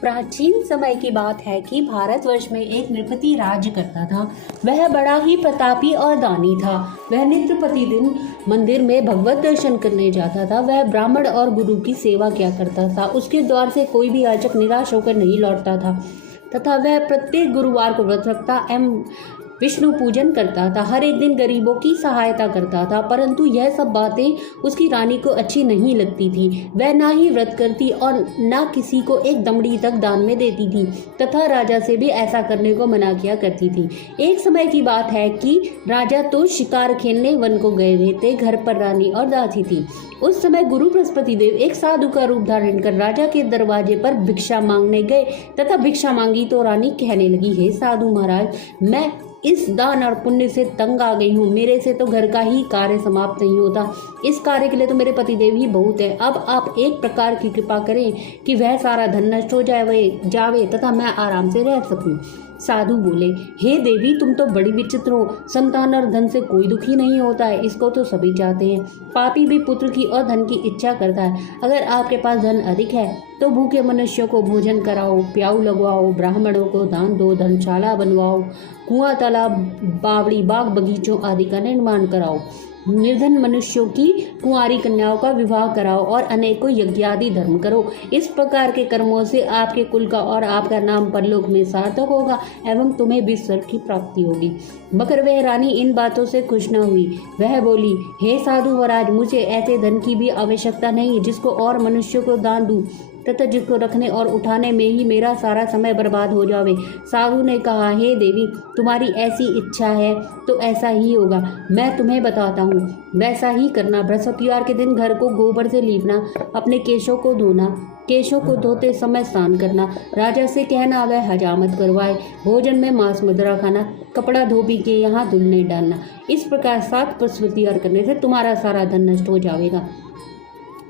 प्राचीन समय की बात है कि भारतवर्ष में एक नृपति राज्य करता था। वह बड़ा ही प्रतापी और दानी था। वह नित्य प्रतिदिन मंदिर में भगवत दर्शन करने जाता था। वह ब्राह्मण और गुरु की सेवा किया करता था। उसके द्वार से कोई भी याचक निराश होकर नहीं लौटता था तथा वह प्रत्येक गुरुवार को व्रत रखता एवं विष्णु पूजन करता था। हर एक दिन गरीबों की सहायता करता था, परंतु यह सब बातें उसकी रानी को अच्छी नहीं लगती थी। वह ना ही व्रत करती और ना किसी को एक दमड़ी तक दान में देती थी तथा राजा से भी ऐसा करने को मना किया करती थी। एक समय की बात है कि राजा तो शिकार खेलने वन को गए हुए थे। घर पर रानी और दासी थी। उस समय गुरु बृहस्पति देव एक साधु का रूप धारण कर राजा के दरवाजे पर भिक्षा मांगने गए तथा भिक्षा मांगी तो रानी कहने लगी, हे साधु महाराज, मैं इस दान और पुण्य से तंग आ गई हूँ। मेरे से तो घर का ही कार्य समाप्त नहीं होता। इस कार्य के लिए तो मेरे पतिदेव ही बहुत है। अब आप एक प्रकार की कृपा करें कि वह सारा धन नष्ट हो जावे तथा मैं आराम से रह सकूं। साधु बोले, हे देवी, तुम तो बड़ी विचित्र हो। संतान और धन से कोई दुखी नहीं होता है, इसको तो सभी चाहते हैं। पापी भी पुत्र की और धन की इच्छा करता है। अगर आपके पास धन अधिक है तो भूखे मनुष्यों को भोजन कराओ, प्याऊ लगवाओ, ब्राह्मणों को दान दो, धर्मशाला बनवाओ, कुआं, तालाब, बावड़ी, बाग, बगीचों आदि का निर्माण कराओ, निर्धन मनुष्यों की कुंवारी कन्याओं का विवाह कराओ और अनेकों यज्ञादि धर्म करो। इस प्रकार के कर्मों से आपके कुल का और आपका नाम परलोक में सार्थक होगा एवं तुम्हें भी स्वर्ग की प्राप्ति होगी। मगर वह रानी इन बातों से खुश न हुई। वह बोली, हे साधु महाराज, मुझे ऐसे धन की भी आवश्यकता नहीं जिसको और मनुष्यों को दान दूं तथा जिसको रखने और उठाने में ही मेरा सारा समय बर्बाद हो जावे। साधु ने कहा, हे देवी, तुम्हारी ऐसी इच्छा है तो ऐसा ही होगा। मैं तुम्हें बताता हूँ, वैसा ही करना। बृहस्पतिवार के दिन घर को गोबर से लीपना, अपने केशों को धोना, केशों को धोते समय स्नान करना, राजा से कहना वह हजामत करवाए, भोजन में मांस मदिरा खाना, कपड़ा धोबी के यहाँ धुलने डालना। इस प्रकार 7 बृहस्पतिवार करने से तुम्हारा सारा धन नष्ट हो जाएगा।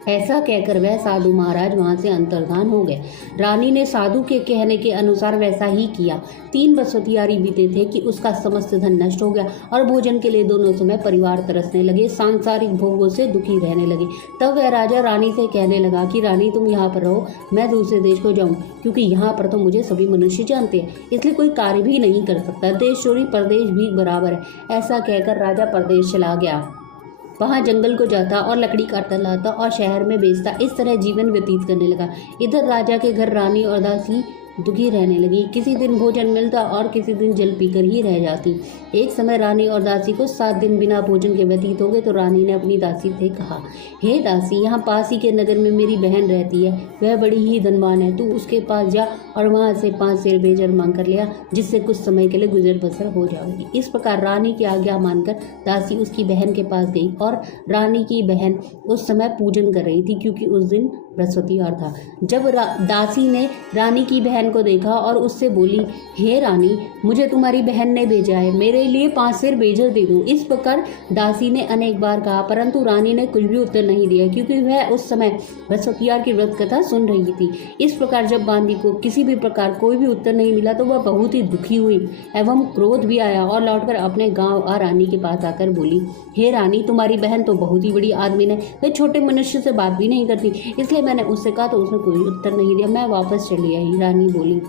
ऐसा कहकर वह साधु महाराज वहां से अंतर्धान हो गए। रानी ने साधु के कहने के अनुसार वैसा ही किया। 3 बृहस्पतिवार बीते थे कि उसका समस्त धन नष्ट हो गया और भोजन के लिए दोनों समय परिवार तरसने लगे, सांसारिक भोगों से दुखी रहने लगे। तब वह राजा रानी से कहने लगा कि रानी, तुम यहाँ पर रहो, मैं दूसरे देश को जाऊँ, क्योंकि यहाँ पर तो मुझे सभी मनुष्य जानते हैं, इसलिए कोई कार्य भी नहीं कर सकता। देश छोड़ी परदेश भी बराबर है। ऐसा कहकर राजा परदेश चला गया। वहाँ जंगल को जाता और लकड़ी काटता लाता और शहर में बेचता। इस तरह जीवन व्यतीत करने लगा। इधर राजा के घर रानी और दासी दुखी रहने लगी। किसी दिन भोजन मिलता और किसी दिन जल पीकर ही रह जाती। एक समय रानी और दासी को 7 दिन बिना भोजन के व्यतीत हो गए तो रानी ने अपनी दासी से कहा, हे दासी, यहाँ पास ही के नगर में मेरी बहन रहती है। वह बड़ी ही धनवान है। तू उसके पास जा और वहाँ से 5 सेर बेजर मांग कर लिया, जिससे कुछ समय के लिए गुजर बसर हो जाएगी। इस प्रकार रानी की आज्ञा मानकर दासी उसकी बहन के पास गई और रानी की बहन उस समय पूजन कर रही थी, क्योंकि उस दिन बृहस्पतिवार था। जब दासी ने रानी की बहन को देखा और उससे बोली, हे रानी, मुझे तुम्हारी बहन ने भेजा है, मेरे लिए 5 सेर बेजर दे दो। इस प्रकार दासी ने अनेक बार कहा, परंतु रानी ने कुछ भी उत्तर नहीं दिया, क्योंकि वह उस समय बृहस्पतिवार की व्रत कथा सुन रही थी। इस प्रकार जब बांदी को किसी भी प्रकार कोई भी उत्तर नहीं मिला तो वह बहुत ही दुखी हुई एवं क्रोध भी आया और लौटकर अपने गाँव और रानी के पास आकर बोली, हे रानी, तुम्हारी बहन तो बहुत ही बड़ी आदमी है, वह छोटे मनुष्य से बात भी नहीं करती, इसलिए मैंने उससे कहा तो उसने कोई उत्तर नहीं दिया, मैं वापस चली आई। रानी बोली,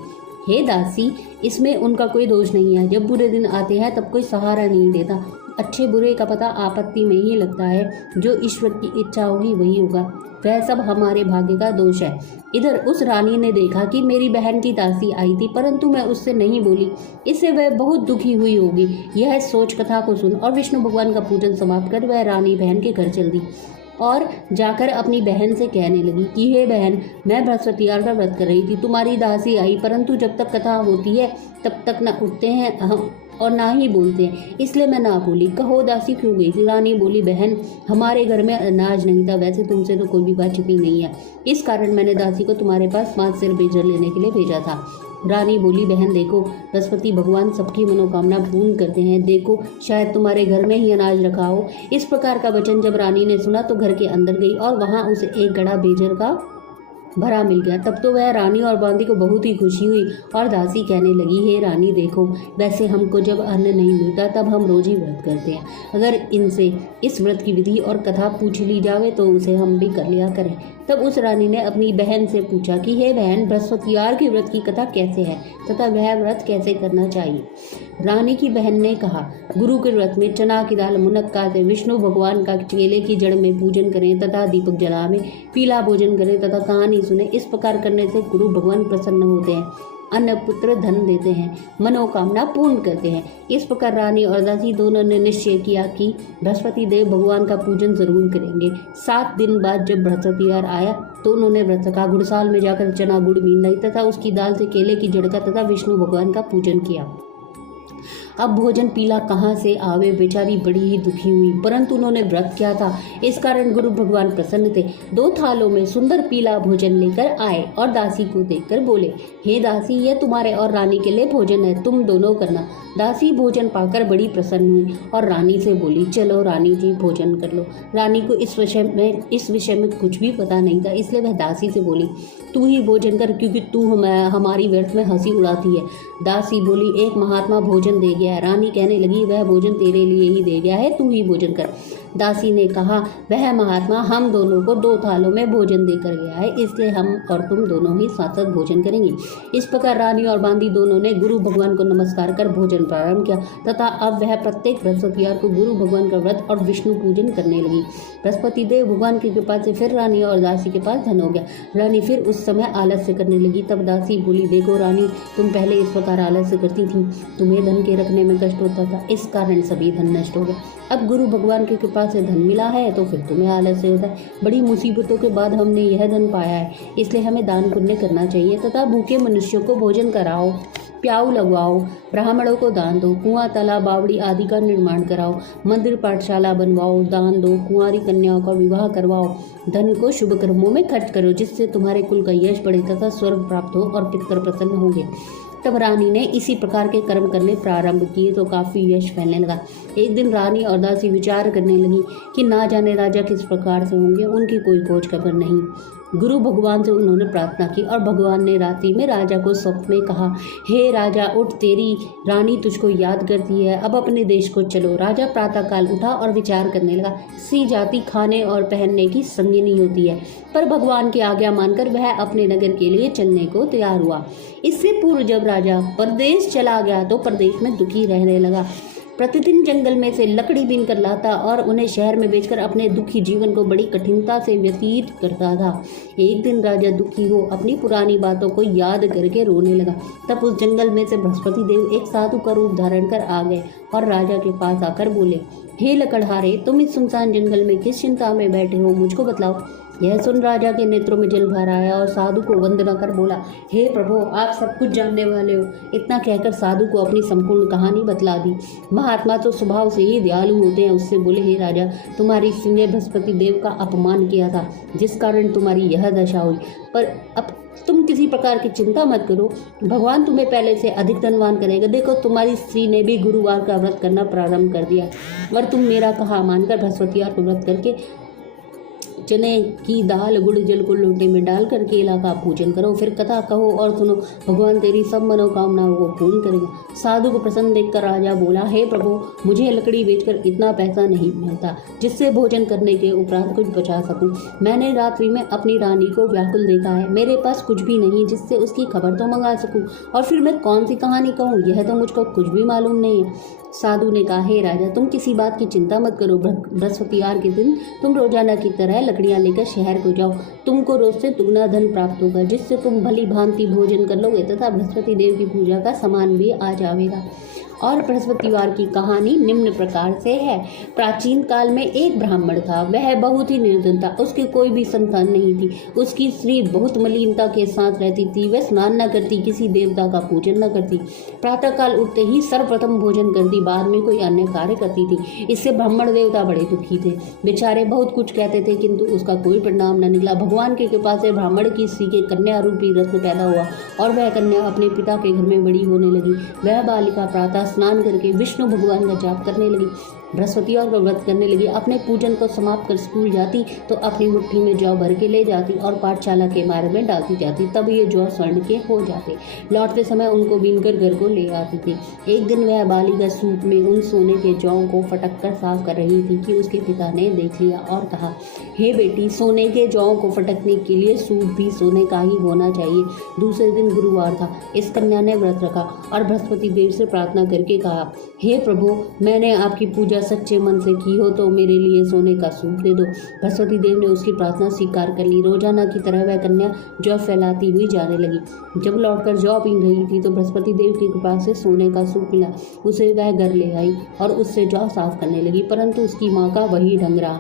हे दासी, इसमें उनका कोई दोष नहीं है। जब बुरे दिन आते हैं तब कोई सहारा नहीं देता। अच्छे बुरे का पता आपत्ति में ही लगता है। जो ईश्वर की इच्छा होगी वही होगा। वह सब हमारे भाग्य का दोष है। इधर उस रानी ने देखा कि मेरी बहन की दासी आई थी, परंतु मैं उससे नहीं बोली, इससे वह बहुत दुखी हुई होगी। यह सोच कथा को सुन और विष्णु भगवान का पूजन समाप्त कर वह रानी बहन के घर चल दी और जाकर अपनी बहन से कहने लगी कि हे बहन, मैं बृहस्पतिवार का व्रत कर रही थी, तुम्हारी दासी आई, परंतु जब तक कथा होती है तब तक न उठते हैं हम और ना ही बोलते हैं, इसलिए मैं ना बोली। कहो दासी क्यों गई थी? रानी बोली, बहन, हमारे घर में अनाज नहीं था, वैसे तुमसे तो कोई भी बात छिपी नहीं है, इस कारण मैंने दासी को तुम्हारे पास 5 सेर बेजर लेने के लिए भेजा था। रानी बोली, बहन देखो, बृहस्पति भगवान सबकी मनोकामना पूर्ण करते हैं, देखो शायद तुम्हारे घर में ही अनाज रखा हो। इस प्रकार का वचन जब रानी ने सुना तो घर के अंदर गई और वहां उसे एक गड़ा बेजर का भरा मिल गया। तब तो वह रानी और बांदी को बहुत ही खुशी हुई और दासी कहने लगी, हे रानी देखो, वैसे हमको जब अन्न नहीं मिलता तब हम रोज ही व्रत करते हैं। अगर इनसे इस व्रत की विधि और कथा पूछ ली जावे तो उसे हम भी कर लिया करें। तब उस रानी ने अपनी बहन से पूछा कि हे बहन, बृहस्पतिवार के व्रत की कथा कैसे है तथा वह व्रत कैसे करना चाहिए। रानी की बहन ने कहा, गुरु के व्रत में चना की दाल, मुनक्का से विष्णु भगवान का केले की जड़ में पूजन करें तथा दीपक जलावें, पीला भोजन करें तथा कहानी सुने। इस प्रकार करने से गुरु भगवान प्रसन्न होते हैं, अन्न पुत्र धन देते हैं, मनोकामना पूर्ण करते हैं। इस प्रकार रानी और दासी दोनों ने निश्चय किया कि बृहस्पति देव भगवान का पूजन जरूर करेंगे। 7 दिन बाद जब बृहस्पतिवार आया तो उन्होंने व्रत का गुड़साल में जाकर चना गुड़ मीनाई तथा उसकी दाल से केले की जड़ का तथा विष्णु भगवान का पूजन किया। अब भोजन पीला कहाँ से आवे, बेचारी बड़ी ही दुखी हुई, परंतु उन्होंने व्रत किया था, इस कारण गुरु भगवान प्रसन्न थे। 2 थालों में सुंदर पीला भोजन लेकर आए और दासी को देखकर बोले, हे दासी, यह तुम्हारे और रानी के लिए भोजन है, तुम दोनों करना। दासी भोजन पाकर बड़ी प्रसन्न हुई और रानी से बोली, चलो रानी जी भोजन कर लो। रानी को इस विषय में कुछ भी पता नहीं था, इसलिए वह दासी से बोली, तू ही भोजन कर, क्योंकि तू हमारी व्यर्थ में हंसी उड़ाती है। दासी बोली, एक महात्मा भोजन दे गया है। रानी कहने लगी, वह भोजन तेरे लिए ही दे गया है, तू ही भोजन कर। दासी ने कहा, वह महात्मा हम दोनों को 2 थालों में भोजन देकर गया है, इसलिए हम और तुम दोनों ही साथ साथ भोजन करेंगे। इस प्रकार रानी और बांदी दोनों ने गुरु भगवान को नमस्कार कर भोजन प्रारंभ किया तथा अब वह प्रत्येक बृहस्पतिवार को गुरु भगवान का व्रत और विष्णु पूजन करने लगी। बृहस्पति देव भगवान की कृपा से फिर रानी और दासी के पास धन हो गया। रानी फिर उस समय आलस्य करने लगी। तब दासी बोली, देखो रानी, तुम पहले इस प्रकार आलस्य करती थी, तुम्हें धन के रखने में कष्ट होता था, इस कारण सभी धन नष्ट हो गया। अब गुरु भगवान की कृपा से धन मिला है तो फिर तुम्हें आलस्य होता है। बड़ी मुसीबतों के बाद हमने यह धन पाया है, इसलिए हमें दान पुण्य करना चाहिए तथा भूखे मनुष्यों को भोजन कराओ, प्याऊ लगवाओ, ब्राह्मणों को दान दो, कुआं, तालाब, बावड़ी आदि का निर्माण कराओ, मंदिर पाठशाला बनवाओ, दान दो, कुंवारी कन्याओं का विवाह करवाओ। धन को शुभ कर्मों में खर्च करो, जिससे तुम्हारे कुल का यश बढ़े तथा स्वर्ग प्राप्त हो और पितर प्रसन्न होंगे। तब रानी ने इसी प्रकार के कर्म करने प्रारंभ किए तो काफी यश फैलने लगा। एक दिन रानी और दासी विचार करने लगी कि ना जाने राजा किस प्रकार से होंगे, उनकी कोई खोज खबर नहीं। गुरु भगवान से उन्होंने प्रार्थना की और भगवान ने रात्रि में राजा को स्वप्न में कहा, हे राजा उठ, तेरी रानी तुझको याद करती है, अब अपने देश को चलो। राजा प्रातःकाल उठा और विचार करने लगा, सी जाति खाने और पहनने की संगिनी होती है, पर भगवान की आज्ञा मानकर वह अपने नगर के लिए चलने को तैयार हुआ। इससे पूर्व जब राजा परदेश चला गया तो प्रदेश में दुखी रहने लगा। प्रतिदिन जंगल में से लकड़ी बीन कर लाता और उन्हें शहर में बेचकर अपने दुखी जीवन को बड़ी कठिनता से व्यतीत करता था। एक दिन राजा दुखी हो अपनी पुरानी बातों को याद करके रोने लगा। तब उस जंगल में से बृहस्पति देव एक साधु का रूप धारण कर आ गए और राजा के पास आकर बोले, हे लकड़हारे, तुम इस सुनसान जंगल में किस चिंता में बैठे हो, मुझको बतलाओ। यह सुन राजा के नेत्रों में जल भर आया और साधु को वंदना कर बोला, हे प्रभु, आप सब कुछ जानने वाले हो। इतना कहकर साधु को अपनी संपूर्ण कहानी बतला दी। महात्मा तो स्वभाव से ही दयालु होते हैं। उससे बोले, हे राजा, तुम्हारी स्त्री ने बृहस्पति देव का अपमान किया था, जिस कारण तुम्हारी यह दशा हुई, पर अब तुम किसी प्रकार की चिंता मत करो, भगवान तुम्हें पहले से अधिक धनवान करेगा। देखो, तुम्हारी स्त्री ने भी गुरुवार का व्रत करना प्रारंभ कर दिया, और तुम मेरा कहा मानकर बृहस्पतिवार को व्रत करके चने की दाल गुड़ जल को लोटे में डालकर केला का पूजन करो, फिर कथा कहो और सुनो, भगवान तेरी सब मनोकामनाओं को पूर्ण करेगा। साधु को प्रसन्न देखकर राजा बोला, हे प्रभु, मुझे लकड़ी बेचकर इतना पैसा नहीं मिलता जिससे भोजन करने के उपरांत कुछ बचा सकूं। मैंने रात्रि में अपनी रानी को व्याकुल देखा है, मेरे पास कुछ भी नहीं जिससे उसकी खबर तो मंगा सकूं, और फिर मैं कौन सी कहानी कहूँ, यह तो मुझको कुछ भी मालूम नहीं है। साधु ने कहा, हे राजा, तुम किसी बात की चिंता मत करो। बृहस्पतिवार के दिन तुम रोजाना की तरह लकड़ियां लेकर शहर को जाओ, तुमको रोज से दुगना धन प्राप्त होगा, जिससे तुम भली भांति भोजन कर लोगे तथा बृहस्पति देव की पूजा का सामान भी आ जाएगा। और बृहस्पतिवार की कहानी निम्न प्रकार से है। प्राचीन काल में एक ब्राह्मण था, वह बहुत ही निर्धन था, उसकी कोई भी संतान नहीं थी। उसकी स्त्री बहुत मलिनता के साथ रहती थी, वह स्नान न करती, किसी देवता का पूजन न करती, प्रातःकाल उठते ही सर्वप्रथम भोजन करती, बाद में कोई अन्य कार्य करती थी। इससे ब्राह्मण देवता बड़े दुखी थे, बेचारे बहुत कुछ कहते थे किंतु उसका कोई परिणाम न निकला। भगवान की कृपा से ब्राह्मण की स्त्री के कन्या रूपी रत्न पैदा हुआ और वह कन्या अपने पिता के घर में बड़ी होने लगी। वह बालिका प्रातः स्नान करके विष्णु भगवान का जाप करने लगी। बृहस्पति और का व्रत करने लगी। अपने पूजन को समाप्त कर स्कूल जाती तो अपनी मुट्ठी में जौ भर के ले जाती और पाठशाला के मार्ग में डालती जाती। तब ये जौ स्वर्ण के हो जाते। लौटते समय उनको बीनकर घर को ले आती थी। एक दिन वह बालिका सूप में उन सोने के जौ को फटक कर साफ कर रही थी कि उसके पिता ने देख लिया और कहा, हे बेटी, सोने के जौ को फटकने के लिए सूप भी सोने का ही होना चाहिए। दूसरे दिन गुरुवार था। इस कन्या ने व्रत रखा और बृहस्पति देव से प्रार्थना करके कहा, हे प्रभु, मैंने आपकी पूजा सच्चे मन से की हो तो मेरे लिए सोने का सूप दे दो। बृहस्पति देव ने उसकी प्रार्थना स्वीकार कर ली। रोजाना की तरह वह कन्या जौ फैलाती हुई जाने लगी। जब लौटकर जौ पीन रही थी तो बृहस्पति देव की कृपा से सोने का सूप मिला। उसे वह घर ले आई और उससे जौ साफ करने लगी, परंतु उसकी माँ का वही ढंग रहा।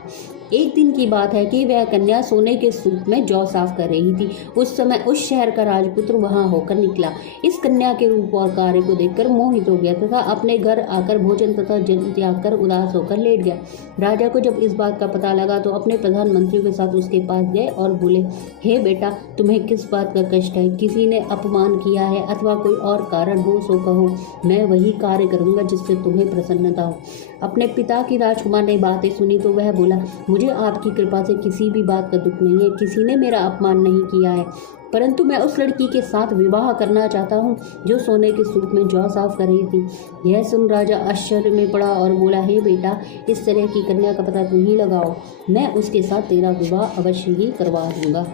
एक दिन की बात है कि वह कन्या सोने के सूप में जौ साफ कर रही थी। उस समय उस शहर का राजपुत्र वहां होकर निकला। इस कन्या के रूप और कार्य को देखकर मोहित हो गया तथा अपने घर आकर भोजन तथा जल त्याग कर उदास होकर लेट गया। राजा को जब इस बात का पता लगा तो अपने प्रधानमंत्री के साथ उसके पास गए और बोले, हे बेटा, तुम्हें किस बात का कष्ट है? किसी ने अपमान किया है अथवा कोई और कारण हो सो कहो, मैं वही कार्य करूंगा जिससे तुम्हें प्रसन्नता हो। अपने पिता की राजकुमार ने बातें सुनी तो वह बोला, मुझे आपकी कृपा से किसी भी बात का दुख नहीं है। किसी ने मेरा अपमान नहीं किया है, परंतु मैं उस लड़की के साथ विवाह करना चाहता हूँ जो सोने के सूप में जौ साफ कर रही थी। यह सुन राजा आश्चर्य में पड़ा और बोला, हे बेटा, इस तरह की कन्या का पता तुम ही लगाओ, मैं उसके साथ तेरा विवाह अवश्य ही करवा दूंगा।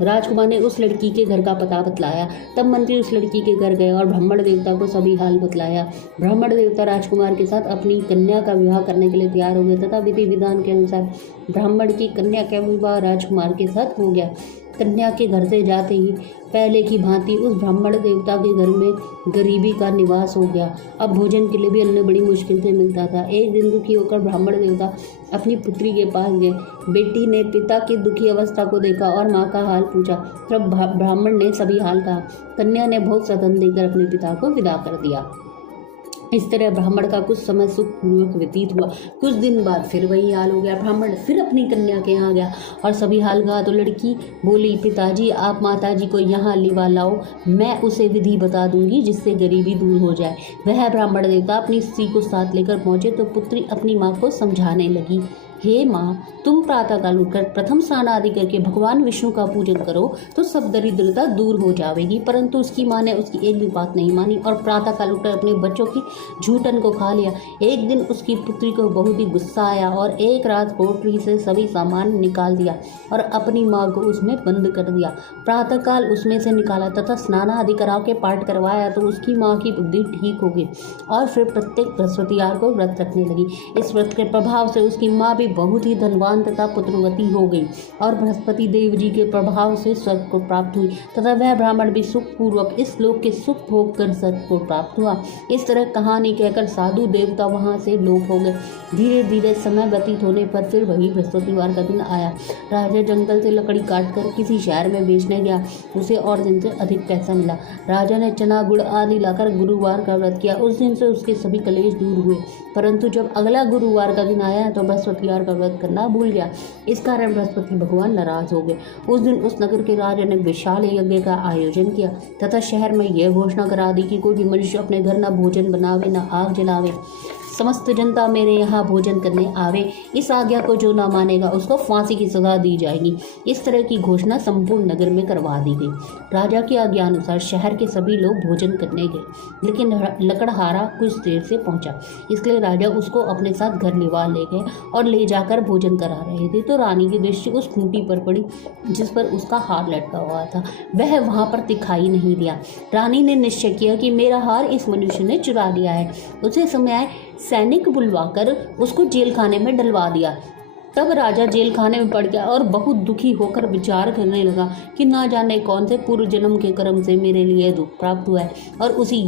राजकुमार ने उस लड़की के घर का पता बतलाया। तब मंत्री उस लड़की के घर गए और ब्राह्मण देवता को सभी हाल बतलाया। ब्राह्मण देवता राजकुमार के साथ अपनी कन्या का विवाह करने के लिए तैयार हो गए तथा विधि विधान के अनुसार ब्राह्मण की कन्या का विवाह राजकुमार के साथ हो गया। कन्या के घर से जाते ही पहले की भांति उस ब्राह्मण देवता के घर में गरीबी का निवास हो गया। अब भोजन के लिए भी अन्न बड़ी मुश्किल से मिलता था। एक दिन दुखी होकर ब्राह्मण देवता अपनी पुत्री के पास गए। बेटी ने पिता की दुखी अवस्था को देखा और माँ का हाल पूछा। तब ब्राह्मण ने सभी हाल कहा। कन्या ने बहुत सदन देकर अपने पिता को विदा कर दिया। इस तरह ब्राह्मण का कुछ समय सुखपूर्वक व्यतीत हुआ। कुछ दिन बाद फिर वही हाल हो गया। ब्राह्मण फिर अपनी कन्या के यहाँ गया और सभी हाल कहा तो लड़की बोली, पिताजी, आप माताजी को यहाँ लिवा लाओ, मैं उसे विधि बता दूंगी जिससे गरीबी दूर हो जाए। वह ब्राह्मण देवता अपनी स्त्री को साथ लेकर पहुंचे तो पुत्री अपनी माँ को समझाने लगी, हे माँ, तुम प्रातःकाल उठकर प्रथम स्नान आदि करके भगवान विष्णु का पूजन करो तो सब दरिद्रता दूर हो जाएगी। परंतु उसकी माँ ने उसकी एक भी बात नहीं मानी और प्रातःकाल उठकर अपने बच्चों की झूठन को खा लिया। एक दिन उसकी पुत्री को बहुत ही गुस्सा आया और एक रात पोटली से सभी सामान निकाल दिया और अपनी माँ को उसमें बंद कर दिया। प्रातःकाल उसमें से निकाला तथा स्नान आदि करा के पाठ करवाया तो उसकी माँ की बुद्धि ठीक हो गई और फिर प्रत्येक बृहस्पतिवार को व्रत रखने लगी। इस व्रत के प्रभाव से उसकी माँ भी बहुत ही धनवान तथा पुत्रवती हो गई और बृहस्पति देव जी के प्रभाव से स्वर्ग को प्राप्त हुई तथा वह ब्राह्मण भी सुख पूर्वक इस लोक के सुख भोग कर स्वर्ग को प्राप्त हुआ। इस तरह कहानी कहकर साधु देवता वहां से लोप हो गए। धीरे धीरे समय व्यतीत होने पर फिर वही बृहस्पतिवार का दिन आया। राजा जंगल से लकड़ी काट कर किसी शहर में बेचने गया। उसे और दिन से अधिक पैसा मिला। राजा ने चना गुड़ आदि लाकर गुरुवार का व्रत किया। उस दिन से उसके सभी कलेश दूर हुए। परंतु जब अगला गुरुवार का दिन आया तो बृहस्पतिवार का व्रत करना भूल गया। इस कारण बृहस्पति भगवान नाराज हो गए। उस दिन उस नगर के राजा ने विशाल यज्ञ का आयोजन किया तथा शहर में यह घोषणा करा दी कि कोई भी मनुष्य अपने घर न भोजन बनावे न आग जलावे, समस्त जनता मेरे यहाँ भोजन करने आवे। इस आज्ञा को जो न मानेगा उसको फांसी की सजा दी जाएगी। इस तरह की घोषणा संपूर्ण नगर में करवा दी गई। राजा की आज्ञा अनुसार शहर के सभी लोग भोजन करने गए, लेकिन लकड़हारा कुछ देर से पहुंचा, इसलिए राजा उसको अपने साथ घर लिवा ले गए और ले जाकर भोजन करा रहे थे तो रानी की दृष्टि उस खूंटी पर पड़ी जिस पर उसका हार लटका हुआ था। वह वहां पर दिखाई नहीं दिया। रानी ने निश्चय किया कि मेरा हार इस मनुष्य ने चुरा लिया है। उसे समय आए सैनिक बुलवाकर उसको जेल खाने में डलवा दिया। तब राजा जेल खाने में पड़ गया और बहुत दुखी होकर विचार करने लगा कि ना जाने कौन से पूर्व जन्म के कर्म से मेरे लिए दुख प्राप्त हुआ है और उसी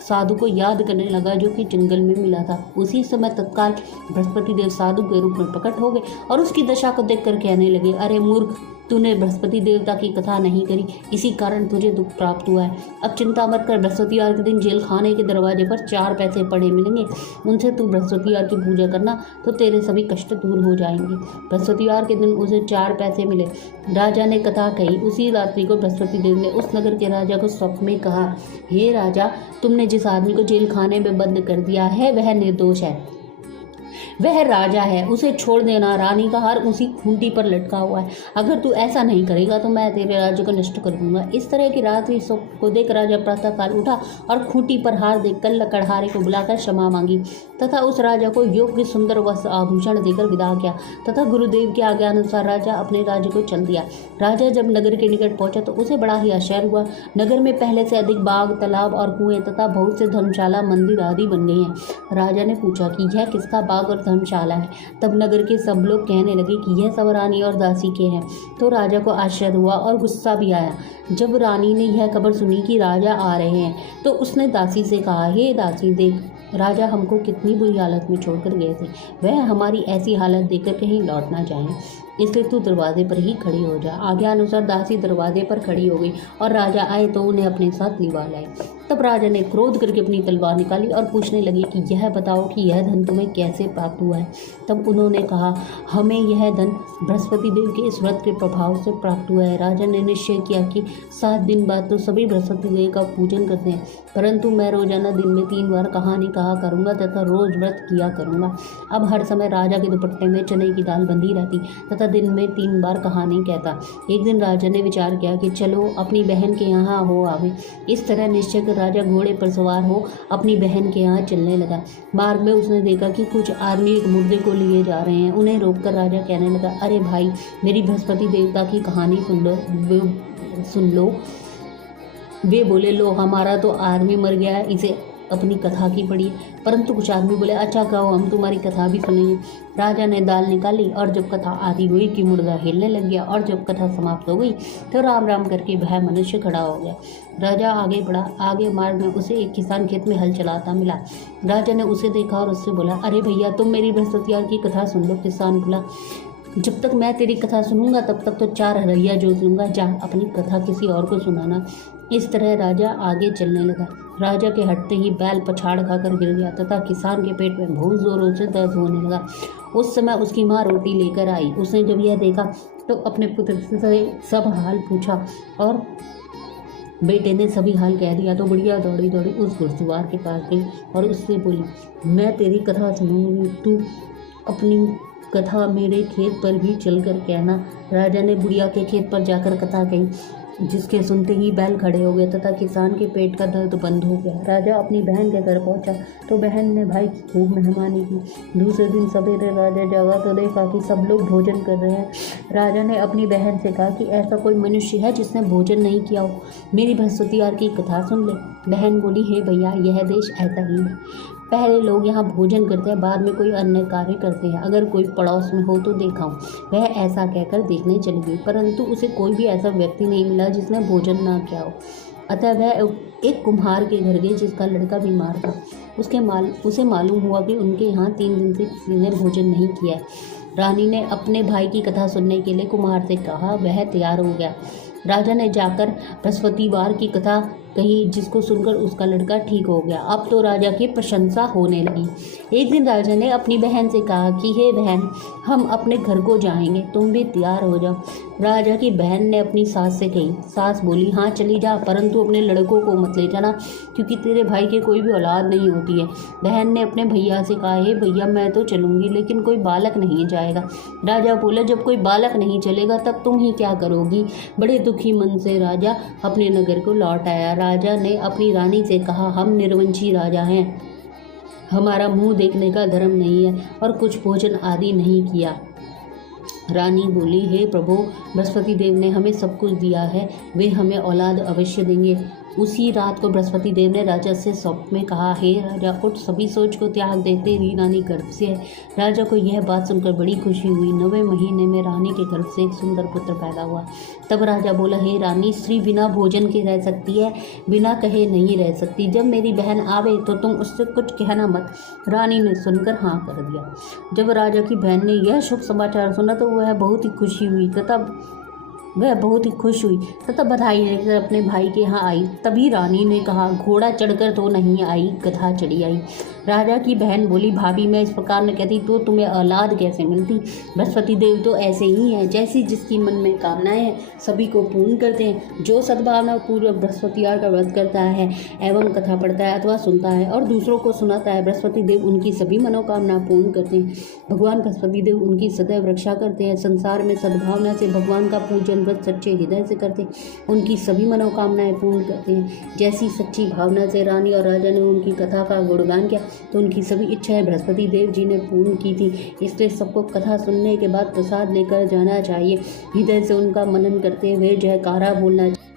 साधु को याद करने लगा जो कि जंगल में मिला था। उसी समय तत्काल बृहस्पति देव साधु के रूप में प्रकट हो गए और उसकी दशा को देखकर कहने लगे, अरे मूर्ख, तूने बृहस्पति देवता की कथा नहीं करी, इसी कारण तुझे दुख प्राप्त हुआ है। अब चिंता मत कर, बृहस्पतिवार के दिन जेल खाने के दरवाजे पर 4 पैसे पड़े मिलेंगे, उनसे तू बृहस्पतिवार की पूजा करना तो तेरे सभी कष्ट दूर हो जाएंगे। बृहस्पतिवार के दिन उसे 4 पैसे मिले। राजा ने कथा कही। उसी रात्रि को बृहस्पति देव ने उस नगर के राजा को स्वप्न में कहा, हे राजा, तुमने जिस आदमी को जेल खाने में बंद कर दिया है वह निर्दोष है। वह राजा है, उसे छोड़ देना। रानी का हार उसी खूंटी पर लटका हुआ है। अगर तू ऐसा नहीं करेगा तो मैं तेरे राज्य को नष्ट कर दूंगा। इस तरह की रात हुई को देख राजा प्रातःकाल उठा और खूंटी पर हार देखकर लकड़हारे को बुलाकर क्षमा मांगी तथा उस राजा को योग्य सुंदर वस्त्र आभूषण देकर विदा किया तथा गुरुदेव की आज्ञा अनुसार राजा अपने राज्य को चल दिया। राजा जब नगर के निकट पहुंचा तो उसे बड़ा ही आश्चर्य हुआ। नगर में पहले से अधिक बाग, तालाब और कुएं तथा बहुत से धर्मशाला, मंदिर आदि बन गए हैं। राजा ने पूछा कि यह किसका बाग और धर्मशाला है। तब नगर के सब लोग कहने लगे कि यह सब रानी और दासी के हैं। तो राजा को आश्चर्य हुआ और गुस्सा भी आया। जब रानी ने यह खबर सुनी कि राजा आ रहे हैं तो उसने दासी से कहा, हे दासी, देख राजा हमको कितनी बुरी हालत में छोड़कर गए थे। वह हमारी ऐसी हालत देखकर कहीं लौट ना जाएं, इसलिए तू दरवाजे पर ही खड़ी हो जा। आज्ञा अनुसार दासी दरवाजे पर खड़ी हो गई और राजा आए तो उन्हें अपने साथ लिवा लाए। तब राजा ने क्रोध करके अपनी तलवार निकाली और पूछने लगे कि यह बताओ कि यह धन तुम्हें कैसे प्राप्त हुआ है। तब उन्होंने कहा, हमें यह धन बृहस्पति देव के इस व्रत के प्रभाव से प्राप्त हुआ है। राजा ने निश्चय किया कि 7 दिन बाद तो सभी बृहस्पति देव का पूजन करते हैं, परंतु मैं रोजाना दिन में 3 बार कहानी कहा करूँगा तथा रोज व्रत किया करूँगा। अब हर समय राजा के दुपट्टे में चने की दाल बंधी रहती तथा दिन में 3 बार कहानी कहता। एक दिन राजा ने विचार किया कि चलो अपनी बहन के यहाँ हो आवे। इस तरह निश्चय कर राजा घोड़े पर सवार हो अपनी बहन के यहाँ चलने लगा। मार्ग में उसने देखा कि कुछ आदमी एक मुर्दे को लिए जा रहे हैं। उन्हें रोककर राजा कहने लगा, अरे भाई, मेरी बृहस्पति देवता की कहानी सुन लो। वे बोले, लो हमारा तो आदमी मर गया है, इसे अपनी कथा की पड़ी। परंतु कुछ आदमी बोले, अच्छा कहो, हम तुम्हारी कथा भी सुनेंगे। राजा ने दाल निकाली और जब कथा आधी हुई कि मुर्दा हिलने लग गया और जब कथा समाप्त हो गई तो राम राम करके वह मनुष्य खड़ा हो गया। राजा आगे बढ़ा। आगे मार्ग में उसे एक किसान खेत में हल चलाता मिला। राजा ने उसे देखा और उससे बोला, अरे भैया, तुम मेरी बृहस्पतिवार की कथा सुन लो। किसान बोला, जब तक मैं तेरी कथा सुनूंगा तब तक तो 4 हरैया जोत लूंगा, जा अपनी कथा किसी और को सुनाना। इस तरह राजा आगे चलने लगा। राजा के हटते ही बैल पछाड़ खाकर गिर गया तथा किसान के पेट में बहुत जोरों से दर्द होने लगा। उस समय उसकी माँ रोटी लेकर आई। उसने जब यह देखा तो अपने पुत्र से सब हाल पूछा और बेटे ने सभी हाल कह दिया। तो बुढ़िया दौड़ी दौड़ी उस घुड़सवार के पास गई और उससे बोली, मैं तेरी कथा सुनूंगी, तू अपनी कथा मेरे खेत पर भी चलकर कहना। राजा ने बुढ़िया के खेत पर जाकर कथा कही, जिसके सुनते ही बैल खड़े हो गए तथा किसान के पेट का दर्द बंद हो गया। राजा अपनी बहन के घर पहुंचा तो बहन ने भाई की खूब मेहमानी की। दूसरे दिन सवेरे राजा जागा तो देखा कि सब लोग भोजन कर रहे हैं। राजा ने अपनी बहन से कहा कि ऐसा कोई मनुष्य है जिसने भोजन नहीं किया हो, मेरी बृहस्पतिवार की कथा सुन ले। बहन बोली, हे भैया, यह देश ऐसा ही है। पहले लोग यहाँ भोजन करते हैं, बाद में कोई अन्य कार्य करते हैं। अगर कोई पड़ोस में हो तो देखा हूँ। वह ऐसा कहकर देखने चली गई, परंतु उसे कोई भी ऐसा व्यक्ति नहीं मिला जिसने भोजन ना किया हो। अतः वह एक कुम्हार के घर गई जिसका लड़का बीमार था। उसे मालूम हुआ कि उनके यहाँ 3 दिन से किसी ने भोजन नहीं किया है। रानी ने अपने भाई की कथा सुनने के लिए कुम्हार से कहा। वह तैयार हो गया। राजा ने जाकर बृहस्पतिवार की कथा कही, जिसको सुनकर उसका लड़का ठीक हो गया। अब तो राजा की प्रशंसा होने लगी। एक दिन राजा ने अपनी बहन से कहा कि हे बहन, हम अपने घर को जाएंगे, तुम भी तैयार हो जाओ। राजा की बहन ने अपनी सास से कही। सास बोली, हाँ चली जा, परंतु अपने लड़कों को मत ले जाना, क्योंकि तेरे भाई के कोई भी औलाद नहीं होती है। बहन ने अपने भैया से कहा, हे भैया, मैं तो चलूँगी, लेकिन कोई बालक नहीं जाएगा। राजा बोला, जब कोई बालक नहीं चलेगा तब तुम ही क्या करोगी। बड़े दुखी मन से राजा अपने नगर को लौट आया। राजा ने अपनी रानी से कहा, हम निर्वंशी राजा हैं, हमारा मुंह देखने का धर्म नहीं है और कुछ भोजन आदि नहीं किया। रानी बोली, हे प्रभु, बृहस्पति देव ने हमें सब कुछ दिया है, वे हमें औलाद अवश्य देंगे। उसी रात को बृहस्पति देव ने राजा से स्वप्न में कहा, हे राजा, उठ, सभी सोच को त्याग दे, तेरी रानी गर्भ से है। राजा को यह बात सुनकर बड़ी खुशी हुई। 9वें महीने में रानी के गर्भ से एक सुंदर पुत्र पैदा हुआ। तब राजा बोला, हे रानी, स्त्री बिना भोजन के रह सकती है, बिना कहे नहीं रह सकती। जब मेरी बहन आवे तो तुम उससे कुछ कहना मत। रानी ने सुनकर हाँ कर दिया। जब राजा की बहन ने यह शुभ समाचार सुना तो वह बहुत ही खुशी हुई तथा वह बहुत ही खुश हुई तथा बधाई लेकर अपने भाई के यहाँ आई। तभी रानी ने कहा, घोड़ा चढ़कर तो नहीं आई, गधा चढ़ी आई। राजा की बहन बोली, भाभी मैं इस प्रकार न कहती तो तुम्हें औलाद कैसे मिलती। बृहस्पति देव तो ऐसे ही हैं, जैसी जिसकी मन में कामनाएं हैं सभी को पूर्ण करते हैं। जो सद्भावना पूर्वक बृहस्पतिवार का व्रत करता है एवं कथा पढ़ता है अथवा सुनता है और दूसरों को सुनाता है, बृहस्पति देव उनकी सभी मनोकामना पूर्ण करते हैं। भगवान बृहस्पति देव उनकी सदैव रक्षा करते हैं। संसार में सद्भावना से भगवान का पूजन व्रत सच्चे हृदय से करते उनकी सभी मनोकामनाएं पूर्ण करते हैं। जैसी सच्ची भावना से रानी और राजा ने उनकी कथा का गुणगान किया तो उनकी सभी इच्छाएं बृहस्पति देव जी ने पूर्ण की थी। इसलिए सबको कथा सुनने के बाद प्रसाद लेकर जाना चाहिए। हृदय से उनका मनन करते हुए जयकारा बोलना चाहिए।